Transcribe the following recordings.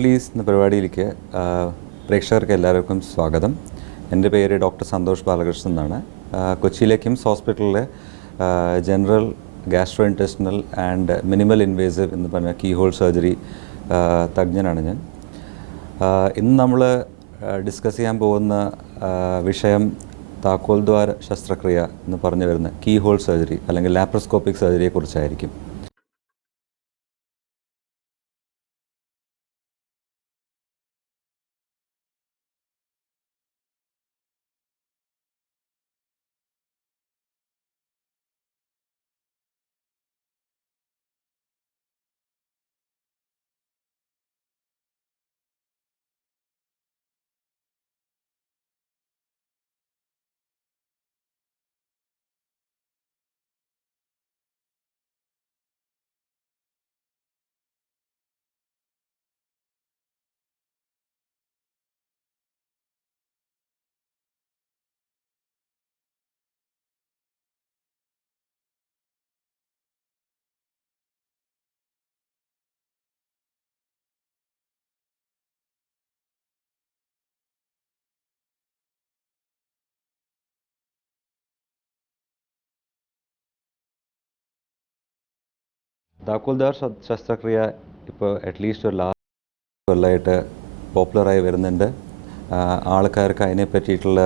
Please എന്ന പരിപാടിയിലേക്ക് പ്രേക്ഷകർക്ക് എല്ലാവർക്കും സ്വാഗതം. എൻ്റെ പേര് ഡോക്ടർ സന്തോഷ് ബാലകൃഷ്ണൻ എന്നാണ്. കൊച്ചിയിലെ കിംസ് ഹോസ്പിറ്റലിലെ general gastro intestinal and minimal invasive എന്ന് പറഞ്ഞ കീ ഹോൾ സർജറി തജ്ഞനാണ് ഞാൻ. ഇന്ന് നമ്മൾ ഡിസ്കസ് ചെയ്യാൻ പോകുന്ന വിഷയം താക്കോൽ ദ്വാര ശസ്ത്രക്രിയ എന്ന് പറഞ്ഞു വരുന്ന കീ ഹോൾ സർജറി അല്ലെങ്കിൽ ലാപ്രോസ്കോപ്പിക് സർജറിയെക്കുറിച്ചായിരിക്കും. താക്കോൽ ദ്വാര ശസ്ത്രക്രിയ ഇപ്പോൾ അറ്റ്ലീസ്റ്റ് ഒരു ലാസ്റ്റ് കൊല്ലമായിട്ട് പോപ്പുലറായി വരുന്നുണ്ട്. ആൾക്കാർക്ക് അതിനെ പറ്റിയിട്ടുള്ള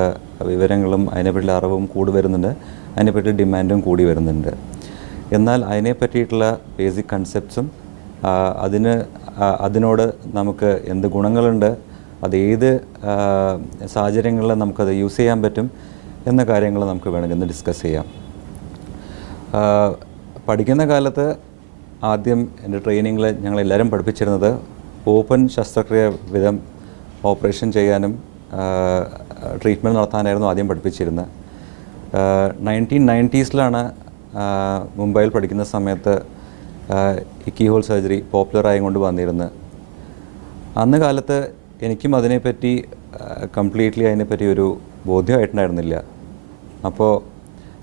വിവരങ്ങളും അതിനെപ്പറ്റിയുള്ള അറിവും കൂടി വരുന്നുണ്ട്, അതിനെപ്പറ്റി ഡിമാൻഡും കൂടി വരുന്നുണ്ട്. എന്നാൽ അതിനെ പറ്റിയിട്ടുള്ള ബേസിക് കൺസെപ്റ്റ്സും അതിനോട് നമുക്ക് എന്ത് ഗുണങ്ങളുണ്ട്, അത് ഏത് സാഹചര്യങ്ങളിൽ നമുക്കത് യൂസ് ചെയ്യാൻ പറ്റും എന്ന കാര്യങ്ങൾ നമുക്ക് വേണമെങ്കിൽ ഇന്ന് ഡിസ്കസ് ചെയ്യാം. പഠിക്കുന്ന കാലത്ത് ആദ്യം എൻ്റെ ട്രെയിനിങ്ങിൽ ഞങ്ങളെല്ലാവരും പഠിപ്പിച്ചിരുന്നത് ഓപ്പൺ ശസ്ത്രക്രിയ വിധം ഓപ്പറേഷൻ ചെയ്യാനും ട്രീറ്റ്മെൻറ്റ് നടത്താനായിരുന്നു ആദ്യം പഠിപ്പിച്ചിരുന്നത്. 1990s മുംബൈയിൽ പഠിക്കുന്ന സമയത്ത് ഈ കീ ഹോൾ സർജറി പോപ്പുലറായി കൊണ്ട് വന്നിരുന്നത്. അന്ന് കാലത്ത് എനിക്കും അതിനെപ്പറ്റി കംപ്ലീറ്റ്ലി അതിനെപ്പറ്റി ഒരു ബോധ്യമായിട്ടുണ്ടായിരുന്നില്ല. അപ്പോൾ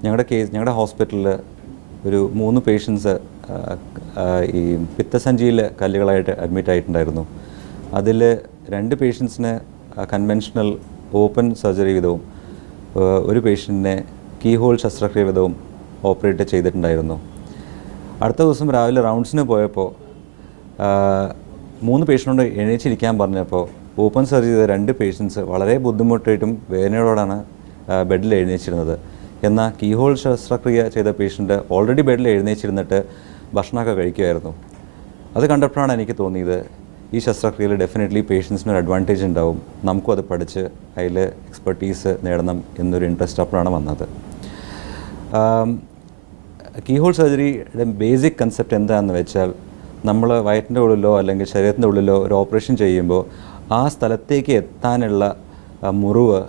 ഞങ്ങളുടെ ഹോസ്പിറ്റലിൽ ഒരു 3 പേഷ്യൻസ് ഈ പിത്തസഞ്ചിയിൽ കല്ലുകളായിട്ട് അഡ്മിറ്റ് ആയിട്ടുണ്ടായിരുന്നു. അതിൽ 2 പേഷ്യൻസിന് കൺവെൻഷണൽ ഓപ്പൺ സർജറി വിധവും ഒരു പേഷ്യൻറ്റിനെ കീ ഹോൾ ശസ്ത്രക്രിയ വിധവും ഓപ്പറേറ്റ് ചെയ്തിട്ടുണ്ടായിരുന്നു. അടുത്ത ദിവസം രാവിലെ റൗണ്ട്സിന് പോയപ്പോൾ 3 പേഷ്യൻറ്റോട് എണീച്ചിരിക്കാൻ പറഞ്ഞപ്പോൾ ഓപ്പൺ സർജറി ചെയ്ത 2 പേഷ്യൻസ് വളരെ ബുദ്ധിമുട്ടായിട്ടും വേദനയോടാണ് ബെഡിൽ എഴുന്നേച്ചിരുന്നത്. എന്നാൽ കീ ഹോൾ ശസ്ത്രക്രിയ ചെയ്ത പേഷ്യൻ്റ് ഓൾറെഡി ബെഡിൽ എഴുന്നേച്ചിരുന്നിട്ട് ഭക്ഷണമൊക്കെ കഴിക്കുമായിരുന്നു. അത് കണ്ടപ്പോഴാണ് എനിക്ക് തോന്നിയത് ഈ ശസ്ത്രക്രിയയിൽ ഡെഫിനറ്റ്ലി പേഷ്യൻസിനൊരു അഡ്വാൻറ്റേജ് ഉണ്ടാവും, നമുക്കും അത് പഠിച്ച് അതിൽ എക്സ്പെർട്ടീസ് നേടണം എന്നൊരു ഇൻട്രസ്റ്റ് അപ്പോഴാണ് വന്നത്. കീ ഹോൾ സർജറിയുടെ ബേസിക് കൺസെപ്റ്റ് എന്താണെന്ന് വെച്ചാൽ, നമ്മൾ വയറ്റിൻ്റെ ഉള്ളിലോ അല്ലെങ്കിൽ ശരീരത്തിൻ്റെ ഉള്ളിലോ ഒരു ഓപ്പറേഷൻ ചെയ്യുമ്പോൾ ആ സ്ഥലത്തേക്ക് എത്താനുള്ള മുറിവ്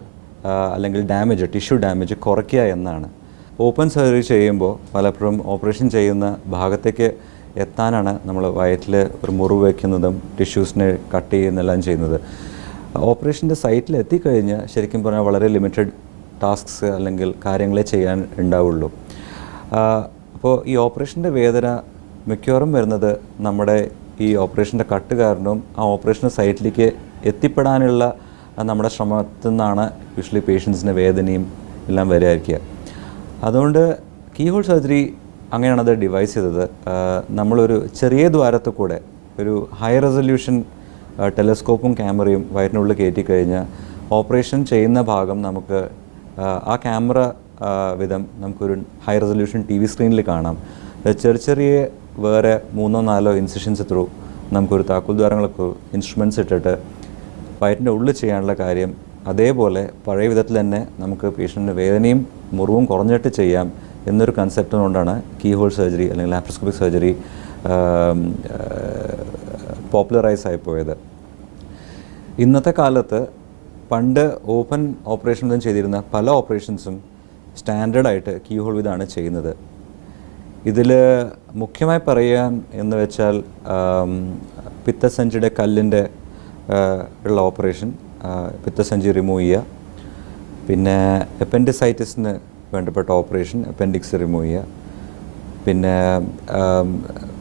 അല്ലെങ്കിൽ ഡാമേജ്, ടിഷ്യൂ ഡാമേജ് കുറയ്ക്കുക എന്നാണ്. ഓപ്പൺ സർജറി ചെയ്യുമ്പോൾ പലപ്പോഴും ഓപ്പറേഷൻ ചെയ്യുന്ന ഭാഗത്തേക്ക് എത്താനാണ് നമ്മൾ വയറ്റിൽ ഒരു മുറിവ് വയ്ക്കുന്നതും ടിഷ്യൂസിനെ കട്ട് ചെയ്യുന്നെല്ലാം ചെയ്യുന്നത്. ഓപ്പറേഷൻ്റെ സൈറ്റിൽ എത്തിക്കഴിഞ്ഞ് ശരിക്കും പറഞ്ഞാൽ വളരെ ലിമിറ്റഡ് ടാസ്ക്സ് അല്ലെങ്കിൽ കാര്യങ്ങളെ ചെയ്യാൻ ഉണ്ടാവുള്ളൂ. അപ്പോൾ ഈ ഓപ്പറേഷൻ്റെ വേദന മിക്കവാറും വരുന്നത് നമ്മുടെ ഈ ഓപ്പറേഷൻ്റെ കട്ട് കാരണവും ആ ഓപ്പറേഷൻ സൈറ്റിലേക്ക് എത്തിപ്പെടാനുള്ള നമ്മുടെ ശ്രമത്തിൽ നിന്നാണ് യൂഷ്വലി പേഷ്യൻസിന് വേദനയും എല്ലാം വരായിരിക്കുക. അതുകൊണ്ട് കീ ഹോൾ സർജറി അങ്ങനെയാണത് ഡിവൈസ് ചെയ്തത്. നമ്മളൊരു ചെറിയ ദ്വാരത്തിൽ കൂടെ ഒരു ഹൈ റെസൊല്യൂഷൻ ടെലസ്കോപ്പും ക്യാമറയും വയറ്റിനുള്ളിൽ കയറ്റിക്കഴിഞ്ഞാൽ ഓപ്പറേഷൻ ചെയ്യുന്ന ഭാഗം നമുക്ക് ആ ക്യാമറ വിധം നമുക്കൊരു ഹൈ റെസൊല്യൂഷൻ TV സ്ക്രീനിൽ കാണാം. ചെറിയ വേറെ 3-4 ഇൻസിഷൻസ് ത്രൂ നമുക്കൊരു താക്കോൽ ദ്വാരങ്ങളൊക്കെ ഇൻസ്ട്രുമെൻറ്റ്സ് ഇട്ടിട്ട് വയറ്റിൻ്റെ ഉള്ളിൽ ചെയ്യാനുള്ള കാര്യം അതേപോലെ പഴയ വിധത്തിൽ തന്നെ നമുക്ക് പേഷ്യൻറ്റിന് വേദനയും മുറിവും കുറഞ്ഞിട്ട് ചെയ്യാം എന്നൊരു കൺസെപ്റ്റ് കൊണ്ടാണ് കീ ഹോൾ സർജറി അല്ലെങ്കിൽ ലാപ്രോസ്കോപ്പിക് സർജറി പോപ്പുലറൈസ് ആയിപ്പോയത്. ഇന്നത്തെ കാലത്ത് പണ്ട് ഓപ്പൺ ഓപ്പറേഷൻ വിധം ചെയ്തിരുന്ന പല ഓപ്പറേഷൻസും സ്റ്റാൻഡേർഡായിട്ട് കീ ഹോൾ വിധമാണ് ചെയ്യുന്നത്. ഇതിൽ മുഖ്യമായി പറയാൻ എന്ന് വെച്ചാൽ പിത്തസഞ്ചിയുടെ കല്ലിൻ്റെ ഉള്ള ഓപ്പറേഷൻ, പിത്തസഞ്ചി റിമൂവ് ചെയ്യുക, പിന്നെ അപ്പൻഡിസൈറ്റിസിന് വേണ്ടപ്പെട്ട ഓപ്പറേഷൻ അപ്പൻഡിക്സ് റിമൂവ് ചെയ്യുക, പിന്നെ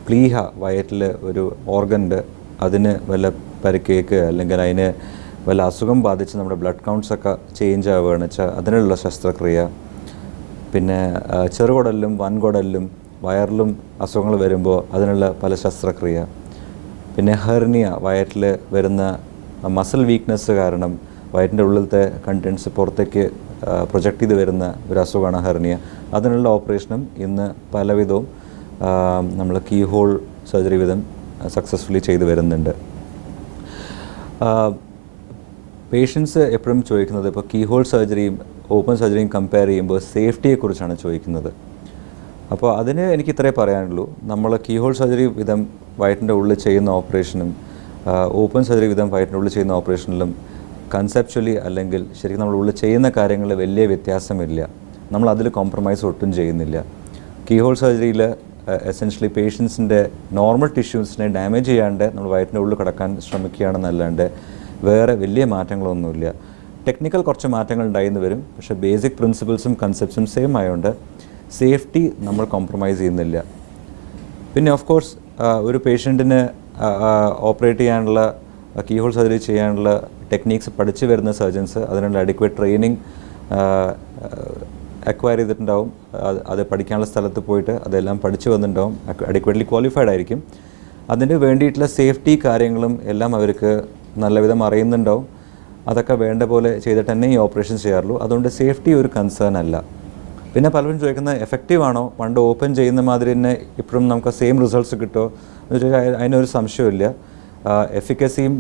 പ്ലീഹ വയറ്റിൽ ഒരു ഓർഗൻ്റെ അതിന് വല്ല പരിക്കേക്ക് അല്ലെങ്കിൽ അതിന് വല്ല അസുഖം ബാധിച്ച് നമ്മുടെ ബ്ലഡ് കൗണ്ട്സൊക്കെ ചേഞ്ച് ആവുകയാണെന്ന് വെച്ചാൽ അതിനുള്ള ശസ്ത്രക്രിയ. പിന്നെ ചെറുകുടലിലും വൻകുടലിലും വയറിലും അസുഖങ്ങൾ വരുമ്പോൾ അതിനുള്ള പല ശസ്ത്രക്രിയ. പിന്നെ ഹെർണിയ, വയറ്റിൽ വരുന്ന മസിൽ വീക്ക്നെസ് കാരണം വയറ്റിൻ്റെ ഉള്ളിലത്തെ കണ്ടൻസ് പുറത്തേക്ക് പ്രൊജക്റ്റ് ചെയ്ത് വരുന്ന ഒരു അസുഖമാണ് ഹെർണിയ. അതിനുള്ള ഓപ്പറേഷനും ഇന്ന് പലവിധവും നമ്മൾ കീ ഹോൾ സർജറി വിധം സക്സസ്ഫുള്ളി ചെയ്തു വരുന്നുണ്ട്. പേഷ്യൻസ് എപ്പോഴും ചോദിക്കുന്നത്, ഇപ്പോൾ കീ ഹോൾ സർജറിയും ഓപ്പൺ സർജറിയും കമ്പയർ ചെയ്യുമ്പോൾ സേഫ്റ്റിയെക്കുറിച്ചാണ് ചോദിക്കുന്നത്. അപ്പോൾ അതിന് എനിക്ക് ഇത്രേ പറയാനുള്ളൂ. നമ്മൾ കീ ഹോൾ സർജറി വിധം വയറ്റിൻ്റെ ഉള്ളിൽ ചെയ്യുന്ന ഓപ്പറേഷനും ഓപ്പൺ സർജറി വിധം വയറ്റിൻ്റെ ഉള്ളിൽ ചെയ്യുന്ന ഓപ്പറേഷനിലും കൺസെപ്ച്വലി അല്ലെങ്കിൽ ശരിക്കും നമ്മൾ ഉള്ളിൽ ചെയ്യുന്ന കാര്യങ്ങളിൽ വലിയ വ്യത്യാസമില്ല. നമ്മൾ അതിൽ കോംപ്രമൈസ് ഒട്ടും ചെയ്യുന്നില്ല. കീ ഹോൾ സർജറിയിൽ എസെൻഷ്യലി പേഷ്യൻസിൻ്റെ നോർമൽ ടിഷ്യൂസിനെ ഡാമേജ് ചെയ്യാണ്ട് നമ്മൾ വയറ്റിൻ്റെ ഉള്ളിൽ കിടക്കാൻ ശ്രമിക്കുകയാണെന്നല്ലാണ്ട് വേറെ വലിയ മാറ്റങ്ങളൊന്നുമില്ല. ടെക്നിക്കൽ കുറച്ച് മാറ്റങ്ങൾ ഉണ്ടായിന്ന് വരും, പക്ഷേ ബേസിക് പ്രിൻസിപ്പിൾസും കൺസെപ്റ്റ്സും സെയിം ആയതുകൊണ്ട് സേഫ്റ്റി നമ്മൾ കോംപ്രമൈസ് ചെയ്യുന്നില്ല. പിന്നെ ഓഫ് കോഴ്സ് ഒരു പേഷ്യൻറ്റിന് ഓപ്പറേറ്റ് ചെയ്യാനുള്ള കീ ഹോൾ സർജറി ചെയ്യാനുള്ള ടെക്നീക്സ് പഠിച്ചു വരുന്ന സർജൻസ് അതിനുള്ള അഡിക്വേറ്റ് ട്രെയിനിങ് അക്വയർ ചെയ്തിട്ടുണ്ടാവും. അത് പഠിക്കാനുള്ള സ്ഥലത്ത് പോയിട്ട് അതെല്ലാം പഠിച്ചു വന്നിട്ടുണ്ടാവും, അഡിക്വേറ്റ്ലി ക്വാളിഫൈഡ് ആയിരിക്കും. അതിന് വേണ്ടിയിട്ടുള്ള സേഫ്റ്റി കാര്യങ്ങളും എല്ലാം അവർക്ക് നല്ലവിധം അറിയുന്നുണ്ടാവും. അതൊക്കെ വേണ്ട പോലെ ചെയ്തിട്ട് തന്നെ ഈ ഓപ്പറേഷൻ ചെയ്യാറുള്ളൂ. അതുകൊണ്ട് സേഫ്റ്റി ഒരു കൺസേൺ അല്ല. പിന്നെ പലരും ചോദിക്കുന്നത് എഫക്റ്റീവ് ആണോ, പണ്ട് ഓപ്പൺ ചെയ്യുന്ന മാതിരി തന്നെ ഇപ്പോഴും നമുക്ക് സെയിം റിസൾട്ട്സ് കിട്ടുമോ എന്ന് ചോദിച്ചാൽ അതിനൊരു സംശയമില്ല. എഫിക്കസിയും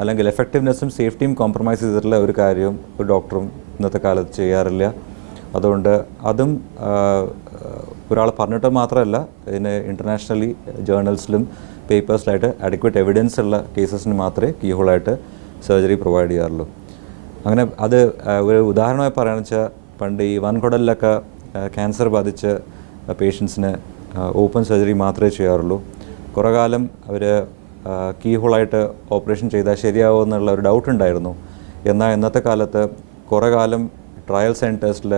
അല്ലെങ്കിൽ എഫക്റ്റീവ്നെസ്സും സേഫ്റ്റിയും കോംപ്രമൈസ് ചെയ്തിട്ടുള്ള ഒരു കാര്യവും ഒരു ഡോക്ടറും ഇന്നത്തെ കാലത്ത് ചെയ്യാറില്ല. അതുകൊണ്ട് അതും ഒരാൾ പറഞ്ഞിട്ട് മാത്രമല്ല, ഇതിന് ഇൻ്റർനാഷണലി ജേർണൽസിലും പേപ്പേഴ്സിലായിട്ട് അഡിക്വേറ്റ് എവിഡൻസ് ഉള്ള കേസസിന് മാത്രമേ കീ ഹോളായിട്ട് സർജറി പ്രൊവൈഡ് ചെയ്യാറുള്ളൂ. അങ്ങനെ അത് ഒരു ഉദാഹരണമായി പറയുകയാണെന്ന് വെച്ചാൽ, പണ്ട് ഈ വൻകുടലിലൊക്കെ ക്യാൻസർ ബാധിച്ച പേഷ്യൻസിന് ഓപ്പൺ സർജറി മാത്രമേ ചെയ്യാറുള്ളൂ. കുറേ കാലം അവർ കീ ഹോളായിട്ട് ഓപ്പറേഷൻ ചെയ്താൽ ശരിയാവുമോ എന്നുള്ള ഒരു ഡൗട്ട് ഉണ്ടായിരുന്നു. എന്നാൽ ഇന്നത്തെ കാലത്ത് കുറേ കാലം ട്രയൽ സെൻറ്റേഴ്സിൽ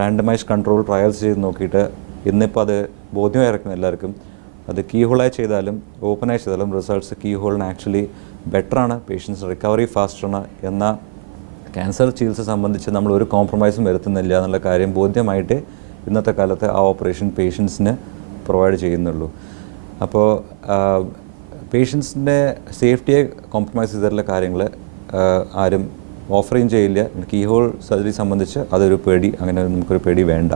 റാൻഡമൈസ് കൺട്രോൾ ട്രയൽസ് ചെയ്ത് നോക്കിയിട്ട് ഇന്നിപ്പോൾ അത് ബോധ്യമായിരിക്കും എല്ലാവർക്കും. അത് കീ ഹോളായി ചെയ്താലും ഓപ്പണായി ചെയ്താലും റിസൾട്ട്സ് കീ ഹോളിന് ആക്ച്വലി ബെറ്ററാണ്, പേഷ്യൻസ് റിക്കവറി ഫാസ്റ്ററാണ്. എന്നാൽ ക്യാൻസർ ചികിത്സ സംബന്ധിച്ച് നമ്മൾ ഒരു കോംപ്രമൈസും വരുത്തുന്നില്ല എന്നുള്ള കാര്യം ബോധ്യമായിട്ട് ഇന്നത്തെ കാലത്ത് ആ ഓപ്പറേഷൻ പേഷ്യൻസിന് പ്രൊവൈഡ് ചെയ്യുന്നുള്ളൂ. അപ്പോൾ പേഷ്യൻസിൻ്റെ സേഫ്റ്റിയെ കോംപ്രമൈസ് ചെയ്തിട്ടുള്ള കാര്യങ്ങൾ ആരും ഓഫറിങ് ചെയ്യില്ല. കീ ഹോൾ സർജറി സംബന്ധിച്ച് അതൊരു പേടി, അങ്ങനെ നമുക്കൊരു പേടി വേണ്ട.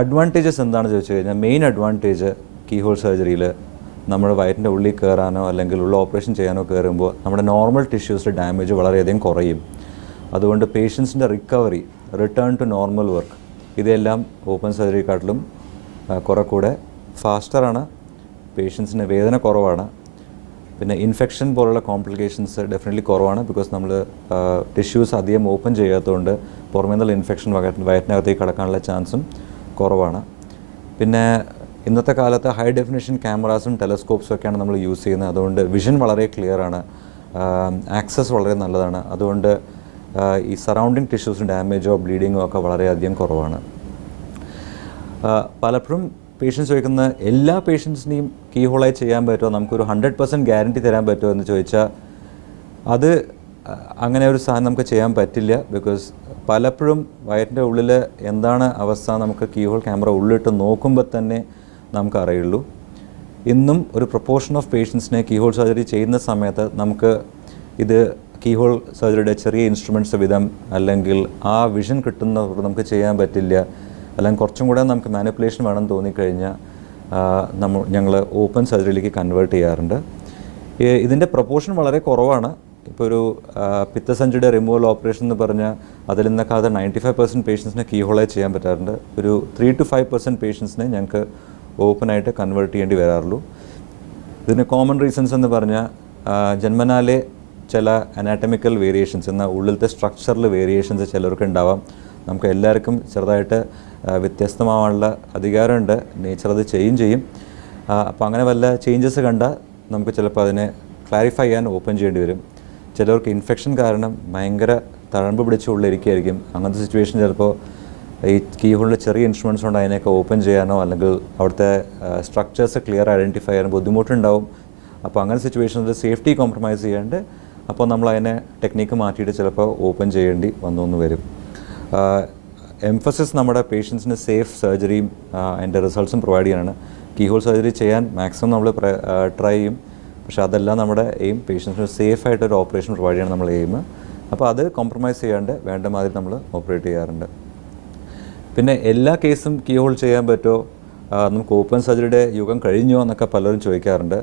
അഡ്വാൻറ്റേജസ് എന്താണെന്ന് ചോദിച്ചു കഴിഞ്ഞാൽ, മെയിൻ അഡ്വാൻറ്റേജ് കീ ഹോൾ സർജറിയിൽ നമ്മൾ വയറ്റിൻ്റെ ഉള്ളിൽ കയറാനോ അല്ലെങ്കിൽ ഉള്ള ഓപ്പറേഷൻ ചെയ്യാനോ കയറുമ്പോൾ നമ്മുടെ നോർമൽ ടിഷ്യൂസിൻ്റെ ഡാമേജ് വളരെയധികം കുറയും. അതുകൊണ്ട് പേഷ്യൻസിൻ്റെ recovery, return to normal work, ഇതെല്ലാം ഓപ്പൺ സർജറിക്കാട്ടിലും കുറെ കൂടെ ഫാസ്റ്ററാണ്. പേഷ്യൻസിന് വേദന കുറവാണ്. പിന്നെ ഇൻഫെക്ഷൻ പോലുള്ള കോംപ്ലിക്കേഷൻസ് ഡെഫിനറ്റ്ലി കുറവാണ്. ബിക്കോസ് നമ്മൾ ടിഷ്യൂസ് അധികം ഓപ്പൺ ചെയ്യാത്തതുകൊണ്ട് പുറമേ നിന്നുള്ള ഇൻഫെക്ഷൻ വയറ്റിനകത്തേക്ക് കടക്കാനുള്ള ചാൻസും കുറവാണ്. പിന്നെ ഇന്നത്തെ കാലത്ത് ഹൈ ഡെഫിനിഷൻ ക്യാമറാസും ടെലസ്കോപ്സും ഒക്കെയാണ് നമ്മൾ യൂസ് ചെയ്യുന്നത്. അതുകൊണ്ട് വിഷൻ വളരെ ക്ലിയറാണ്, ആക്സസ് വളരെ നല്ലതാണ്. അതുകൊണ്ട് ഈ സറൗണ്ടിങ് ടിഷ്യൂസിന് ഡാമേജോ ബ്ലീഡിങ്ങോ ഒക്കെ വളരെയധികം കുറവാണ്. പലപ്പോഴും പേഷ്യൻസ് ചോദിക്കുന്ന എല്ലാ പേഷ്യൻസിനെയും കീ ഹോളായി ചെയ്യാൻ പറ്റുമോ, നമുക്കൊരു 100% ഗ്യാരണ്ടി തരാൻ പറ്റുമോ എന്ന് ചോദിച്ചാൽ അത് അങ്ങനെ ഒരു സാധനം നമുക്ക് ചെയ്യാൻ പറ്റില്ല. ബിക്കോസ് പലപ്പോഴും വയറ്റിൻ്റെ ഉള്ളിൽ എന്താണ് അവസ്ഥ നമുക്ക് കീ ഹോൾ ക്യാമറ ഉള്ളിട്ട് നോക്കുമ്പോൾ തന്നെ നമുക്കറിയുള്ളൂ. ഇന്നും ഒരു പ്രൊപ്പോർഷൻ ഓഫ് പേഷ്യൻസിനെ കീ ഹോൾ സർജറി ചെയ്യുന്ന സമയത്ത് നമുക്ക് ഇത് കീ ഹോൾ സർജറിയുടെ ചെറിയ ഇൻസ്ട്രുമെൻറ്റ്സ് വിധം അല്ലെങ്കിൽ ആ വിഷൻ കിട്ടുന്ന നമുക്ക് ചെയ്യാൻ പറ്റില്ല. അല്ലെങ്കിൽ കുറച്ചും കൂടെ നമുക്ക് മാനിപ്പുലേഷൻ വേണമെന്ന് തോന്നിക്കഴിഞ്ഞാൽ ഞങ്ങൾ ഓപ്പൺ സർജറിയിലേക്ക് കൺവേർട്ട് ചെയ്യാറുണ്ട്. ഇതിൻ്റെ പ്രൊപ്പോർഷൻ വളരെ കുറവാണ്. ഇപ്പോൾ ഒരു പിത്തസഞ്ചിയുടെ റിമൂവൽ ഓപ്പറേഷൻ എന്ന് പറഞ്ഞാൽ അതിൽ നിന്നൊക്കെ 95% പേഷ്യൻസിനെ കീ ഹോളായി ചെയ്യാൻ പറ്റാറുണ്ട്. ഒരു 3 to 5% പേഷ്യൻസിനെ ഞങ്ങൾക്ക് ഓപ്പണായിട്ട് കൺവേർട്ട് ചെയ്യേണ്ടി വരാറുള്ളൂ. ഇതിന് കോമൺ റീസൺസ് എന്ന് പറഞ്ഞാൽ ജന്മനാലെ ചില അനാറ്റമിക്കൽ വേരിയേഷൻസ്, എന്നാൽ ഉള്ളിലത്തെ സ്ട്രക്ചറിൽ വേരിയേഷൻസ് ചിലർക്ക് ഉണ്ടാവാം. നമുക്ക് എല്ലാവർക്കും ചെറുതായിട്ട് വ്യത്യസ്തമാവാനുള്ള അധികാരമുണ്ട്, നേച്ചർ അത് ചെയ്യും. അപ്പോൾ അങ്ങനെ വല്ല ചേഞ്ചസ് കണ്ടാൽ നമുക്ക് ചിലപ്പോൾ അതിനെ ക്ലാരിഫൈ ചെയ്യാൻ ഓപ്പൺ ചെയ്യേണ്ടി വരും. ചിലർക്ക് ഇൻഫെക്ഷൻ കാരണം ഭയങ്കര തഴമ്പ് പിടിച്ചുള്ളിരിക്കുകയായിരിക്കും. അങ്ങനത്തെ സിറ്റുവേഷൻ ചിലപ്പോൾ ഈ കീ ഹോളിൽ ചെറിയ ഇൻസ്ട്രുമെൻറ്റ്സ് കൊണ്ട് അതിനെയൊക്കെ ഓപ്പൺ ചെയ്യാനോ അല്ലെങ്കിൽ അവിടുത്തെ സ്ട്രക്ചേഴ്സ് ക്ലിയർ ഐഡൻറ്റിഫൈ ചെയ്യാൻ ബുദ്ധിമുട്ടുണ്ടാവും. അപ്പോൾ അങ്ങനെ സിറ്റുവേഷനിൽ സേഫ്റ്റി കോംപ്രമൈസ് ചെയ്യാണ്ട് അപ്പോൾ നമ്മൾ അതിനെ ടെക്നിക്ക് മാറ്റിയിട്ട് ചിലപ്പോൾ ഓപ്പൺ ചെയ്യേണ്ടി വന്നു എന്ന് വരും. എംഫസിസ് നമ്മുടെ പേഷ്യൻസിന് സേഫ് സർജറിയും അതിൻ്റെ റിസൾട്ട്സും പ്രൊവൈഡ് ചെയ്യാനാണ്. കീ ഹോൾ സർജറി ചെയ്യാൻ മാക്സിമം നമ്മൾ ട്രൈ ചെയ്യും. പക്ഷേ അതെല്ലാം നമ്മുടെ എയിം പേഷ്യൻസിന് സേഫായിട്ടൊരു ഓപ്പറേഷൻ പ്രൊവൈഡ് ചെയ്യണം നമ്മൾ എയിം. അപ്പോൾ അത് കോംപ്രമൈസ് ചെയ്യാണ്ട് വേണ്ട മാതിരി നമ്മൾ ഓപ്പറേറ്റ് ചെയ്യാറുണ്ട്. പിന്നെ എല്ലാ കേസും കീ ഹോൾ ചെയ്യാൻ പറ്റുമോ, നമുക്ക് ഓപ്പൺ സർജറിയുടെ യുഗം കഴിഞ്ഞോ എന്നൊക്കെ പലരും ചോദിക്കാറുണ്ട്.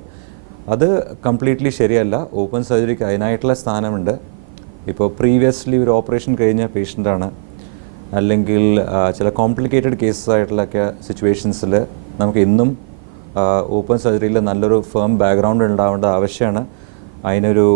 അത് കംപ്ലീറ്റ്ലി ശരിയല്ല. ഓപ്പൺ സർജറിക്ക് അതിനായിട്ടുള്ള സ്ഥാനമുണ്ട്. ഇപ്പോൾ പ്രീവിയസ്ലി ഒരു ഓപ്പറേഷൻ കഴിഞ്ഞ പേഷ്യൻ്റാണ്, അല്ലെങ്കിൽ ചില കോംപ്ലിക്കേറ്റഡ് കേസസ് ആയിട്ടുള്ളൊക്കെ സിറ്റുവേഷൻസിൽ നമുക്ക് ഇന്നും ഓപ്പൺ സർജറിയിൽ നല്ലൊരു ഫേം ബാക്ക്ഗ്രൗണ്ട് ഉണ്ടാവേണ്ട ആവശ്യമാണ്. അതിനൊരു